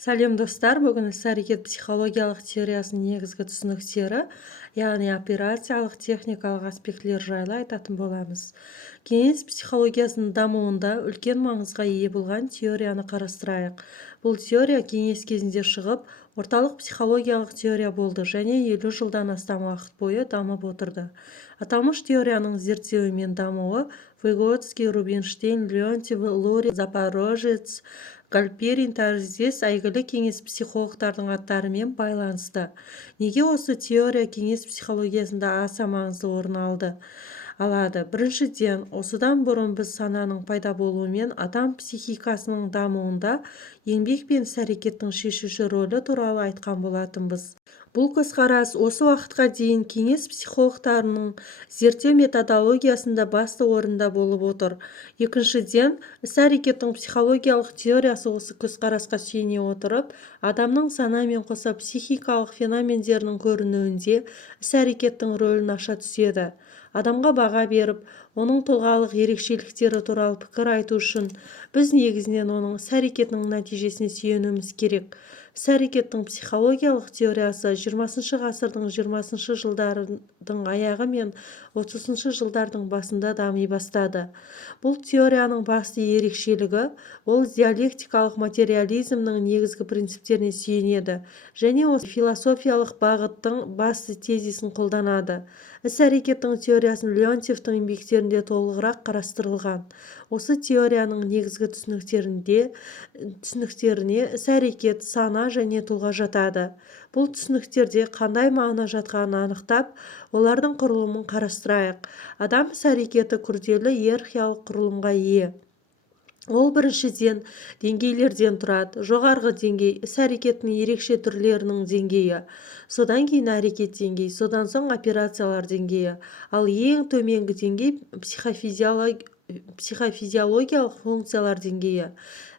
Сәлем достар, бүгін іс-әрекет психологиялық теориясының негізгі түсініктері, яғни операциялық техникалық аспектілер жайлы айтатын боламыз. Кеңес психологиясының дамуында үлкен маңызға ие болған теорияны қарастырайық. Бұл теория кеңес кезінде шығып, орталық психологиялық теория болды және 50 жылдан астам уақыт бойы дамып отырды. Аталмыш теорияның зерттеуі мен дамуы Выгодский, Рубинштейн, Леонтьев, Лурин, Запорожец, Гальперин тәріздес әйгілі кеңес психологтардың аттарымен байланысты. Неге осы теория кеңес психологиясында аса маңызды орын алады? Біріншіден, осыдан бұрын біз сананың пайда болуымен адам психикасының дамуында еңбек пен іс-әрекеттің шешуші рөлі туралы айтқан болатынбыз. Бұл көзқарас осы уақытқа дейін кеңес психологтарының зерттеу методологиясында басты орында болып отыр. Екіншіден, іс-әрекеттің психологиялық теориясы осы көзқарасқа сүйене отырып, адамның санамен қоса психикалық феномендерінің көрінуінде іс-әрекеттің рөлін аша түседі. Адамға баға беріп, оның тұлғалық ерекшеліктері туралы пікір айту үшін біз негізінен оның іс-әрекетінің нәтижесіне сүйенуіміз керек. Іс-әрекеттің психологиялық теориясы 20 ғасырдың 20 жылдардың аяғы мен 30 жылдардың басында дами бастады. Бұл теорияның басты ерекшелігі ол диалектикалық материализмнің негізгі принциптеріне сүйенеді және осы философиялық бағыттың басты тезисін қолданады. Іс-әрекеттің теориясын Леонтьевтің еңбектерінде толығырақ қарастырылған. Осы теорияның негізгі түсініктеріне іс-әрекет, сана және тұлға жатады. Бұл түсініктерде қандай мағына жатқанын анықтап, олардың құрылымын қарастырайық. Адам іс-әрекеті күрделі иерархиялық құрылымға ие. Ол біріншіден деңгейлерден тұрады. Жоғарғы деңгей іс-әрекеттің ерекше түрлерінің деңгейі, содан кейін әрекет деңгейі, содан соң операциялар деңгейі. Ал ең төменгі деңгей психофизиологиялық функциялар деңгейі.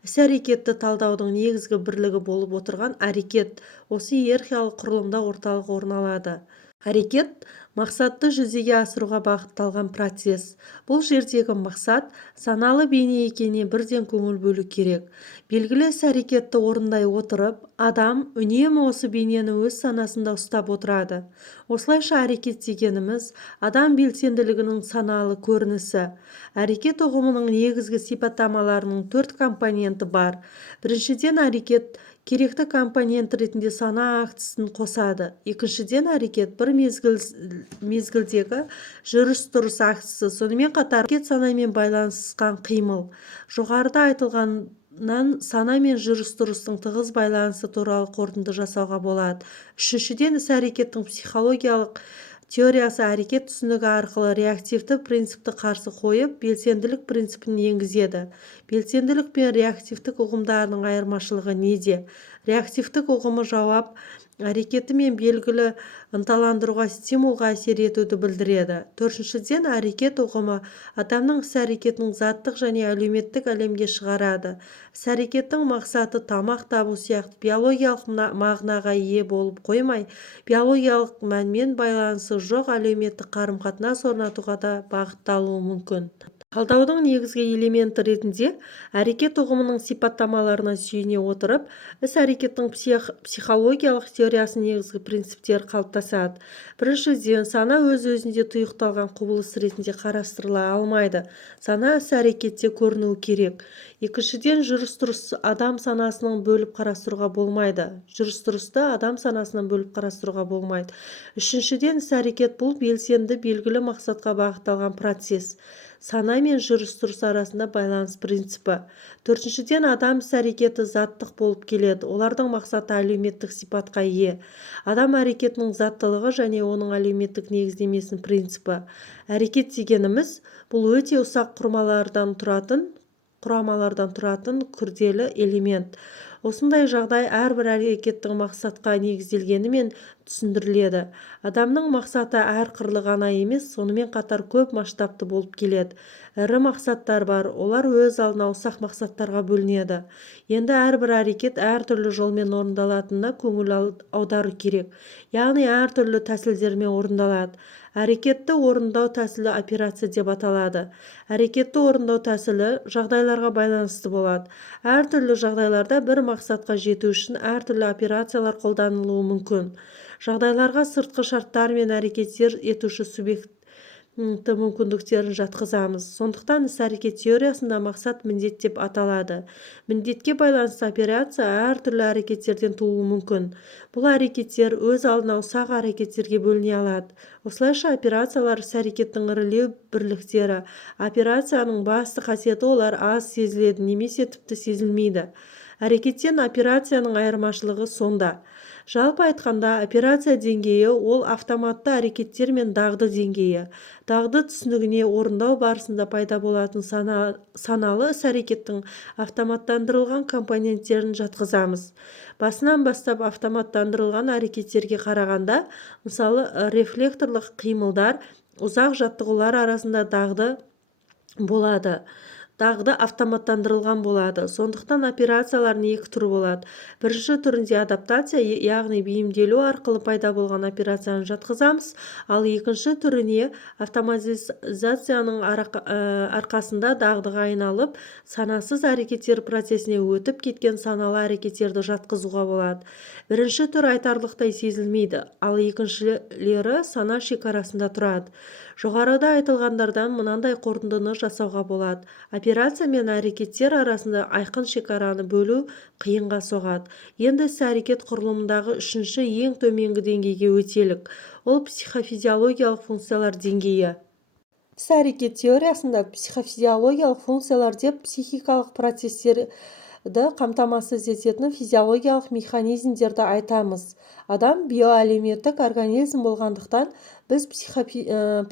Іс-әрекетті талдаудың негізгі бірлігі болып отырған әрекет осы иерархиялық құрылымда орталық орын алады. Әрекет мақсатты жүзеге асыруға бағытталған процесс. Бұл жердегі мақсат саналы бейне екеніне бірден көңіл бөлу керек. Белгілі іс-әрекетті орындай отырып, адам үнемі осы бейнені өз санасында ұстап отырады. Осылайша әрекет дегеніміз адам белсенділігінің саналы көрінісі. Әрекет ұғымының негізгі сипаттамаларының 4 компоненті бар. Біріншіден, әрекет керекті компонент ретінде сана актісін қосады. Екіншіден, әрекет бір мезгілдегі жүріс-тұрыс актісі, сонымен қатар әрекет санамен байланысқан қимыл. Жоғарыда айтылғаннан сана мен жүріс-тұрыстың тығыз байланысы туралы қорытынды жасауға болады. Үшіншіден, іс-әрекеттің психологиялық теориясы әрекет түсінігі арқылы реактивті принципті қарсы қойып, белсенділік принципін енгізеді. Белсенділік пен реактивтік ұғымдарының айырмашылығы неде? Реактивтік ұғымы жауап әрекеті мен белгілі ынталандыруға, стимулға әсер етуді білдіреді. Төртіншіден, әрекет ұғымы адамның іс-әрекетінің заттық және әлеуметтік әлемге шығарады. Іс-әрекеттің мақсаты тамақ табу сияқты биологиялық мағынаға ие болып қоймай, биологиялық мәнмен байланысы жоқ әлеуметтік қарым-қатынас орнатуға да бағытталуы мүмкін. Талдаудың негізгі элементі ретінде әрекет ұғымының сипаттамаларына сүйене отырып, іс-әрекеттің психологиялық теориясының негізгі принциптері қалыптасады. Біріншіден, сана өз-өзінде тұйықталған құбылыс ретінде қарастырыла алмайды. Сана іс-әрекетте көрінуі керек. Екіншіден, жүріс-тұрыс адам санасынан бөліп қарастыруға болмайды. Жүріс-тұрысты адам санасынан бөліп қарастыруға болмайды. Үшіншіден, іс-әрекет бұл белсенді белгілі мақсатқа бағытталған процесс. Сана мен жүріс-тұрыс арасында байланыс принципі. Төртіншіден, адам іс-әрекеті заттық болып келеді. Олардың мақсаты әлеуметтік сипатқа ие. Адам әрекетінің заттылығы және оның әлеуметтік негіздемесінің принципі. Әрекет дегеніміз бұл өте ұсақ құрамалардан тұратын күрделі элемент. Осындай жағдай әрбір әрекеттің мақсатқа негізделгенімен түсіндіріледі. Адамның мақсаты әр қырлы ғана емес, сонымен қатар көп масштабты болып келеді. ірі мақсаттар бар, олар өз алдына ұсақ мақсаттарға бөлінеді. Енді әрбір әрекет әртүрлі жолмен орындалатынына көңіл аудару керек, яғни әртүрлі тәсілдермен орындалады. Әрекетті орындау тәсілі операция деп аталады. Әрекетті орындау тәсілі жағдайларға байланысты болады. Әртүрлі жағдайларда бір мақсатқа жету үшін әртүрлі операциялар қолданылуы мүмкін. Жағдайларға сыртқы шарттар мен әрекеттер етуші субъект мүмкіндіктерін жатқызамыз. Сондықтан іс-әрекет теориясында мақсат міндет деп аталады. Міндетке байланысты операция әртүрлі әрекеттерден тууы мүмкін. Бұл әрекеттер өз алдына ұсақ әрекеттерге бөліне алады. Осылайша операциялар іс-әрекеттің ірілеу бірліктері. Операцияның басты қасиеті олар аз сезіледі немесе тіпті сезілмейді. Әрекеттен операцияның айырмашылығы сонда. Жалпы айтқанда, операция деңгейі ол автоматты әрекеттер мен дағды деңгейі. Дағды түсінігіне орындау барысында пайда болатын саналы іс-әрекеттің автоматтандырылған компоненттерін жатқызамыз. Басынан бастап автоматтандырылған әрекеттерге қарағанда, мысалы рефлекторлық қимылдар, ұзақ жаттығулар арасында дағды болады. Дағды автоматтандырылған болады. Сондықтан операциялардың екі түрі болады. Бірінші түрінде адаптация, яғни бейімделу арқылы пайда болған операцияны жатқызамыз, ал екінші түріне автоматизацияның арқасында дағдыға айналып, санасыз әрекеттер процесіне өтіп кеткен саналы әрекеттерді жатқызуға болады. Бірінші түр айтарлықтай сезілмейді, ал екіншілері сана шекарасында тұрады. Жоғарыда айтылғандардан мынандай қорытындыны жасауға болады. Операция мен әрекеттер арасында айқын шекараны бөлу қиынға соғады. Енді іс-әрекет құрылымындағы үшінші ең төменгі деңгейге өтелік. Ол психофизиологиялық функциялар деңгейі. Іс-әрекет теориясында психофизиологиялық функциялар деп психикалық процестерді қамтамасыз ететін физиологиялық механизмдерді айтамыз. Адам биоәлеуметтік организм болғандықтан, біз психикалық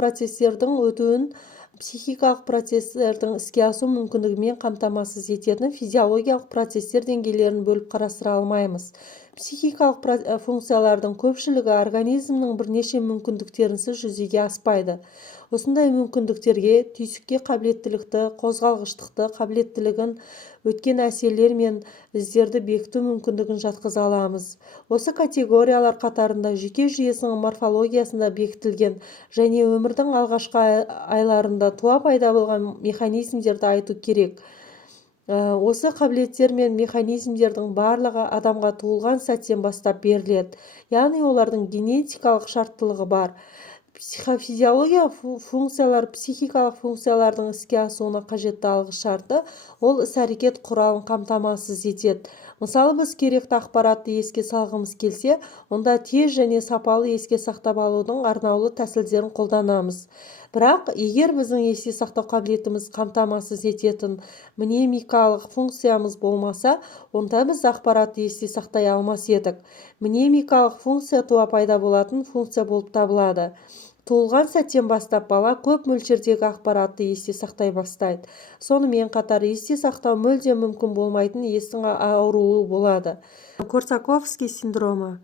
процестердің өтуін психикалық процестердің іске асу мүмкіндігімен қамтамасыз ететін физиологиялық процестер деңгейлерін бөліп қарастыра алмаймыз. Психикалық функциялардың көпшілігі организмнің бірнеше мүмкіндіктерінсіз жүзеге аспайды. Осындай мүмкіндіктерге түйсікке қабілеттілікті, қозғалғыштықты қабілеттілігін, өткен әсерлер мен іздерді бекіту мүмкіндігін жатқыза аламыз. Осы категориялар қатарында жүйке жүйесінің морфологиясында бекітілген және өмірдің алғашқы айларында туа пайда болған механизмдерді айту керек. Осы қабілеттер мен механизмдердің барлығы адамға туылған сәттен бастап беріледі, яғни олардың генетикалық шарттылығы бар. Психофизиологиялық функциялар психикалық функциялардың іске асуына қажетті алғы шарты, ол іс-әрекет құралын қамтамасыз етеді. Мысалы, біз керекті ақпаратты еске салғымыз келсе, онда тез және сапалы еске сақтап алудың арнаулы тәсілдерін қолданамыз. Бірақ егер біздің есте сақтау қабілетіміз қамтамасыз ететін мнемикалық функциямыз болмаса, онда біз ақпаратты есте сақтай алмас едік. Мнемикалық функция туа пайда болатын функция болып табылады. Туылған сәттен бастап бала көп мөлшердегі ақпаратты есте сақтай бастайды. Сонымен қатар есте сақтау мүлде мүмкін болмайтын естің ауруы болады. Корсаковский синдромы.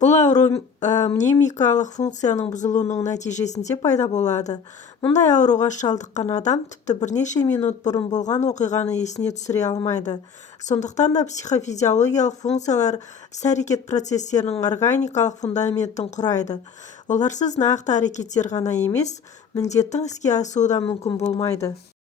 Бұл ауру мнемикалық функцияның бұзылуының нәтижесінде пайда болады. Мұндай ауруға шалдыққан адам тіпті бірнеше минут бұрын болған оқиғаны есіне түсіре алмайды. Сондықтан да психофизиологиялық функциялар іс-әрекет процестерінің органикалық фундаментін құрайды. Оларсыз нақты әрекеттер ғана емес, міндеттің іске асуы да мүмкін болмайды.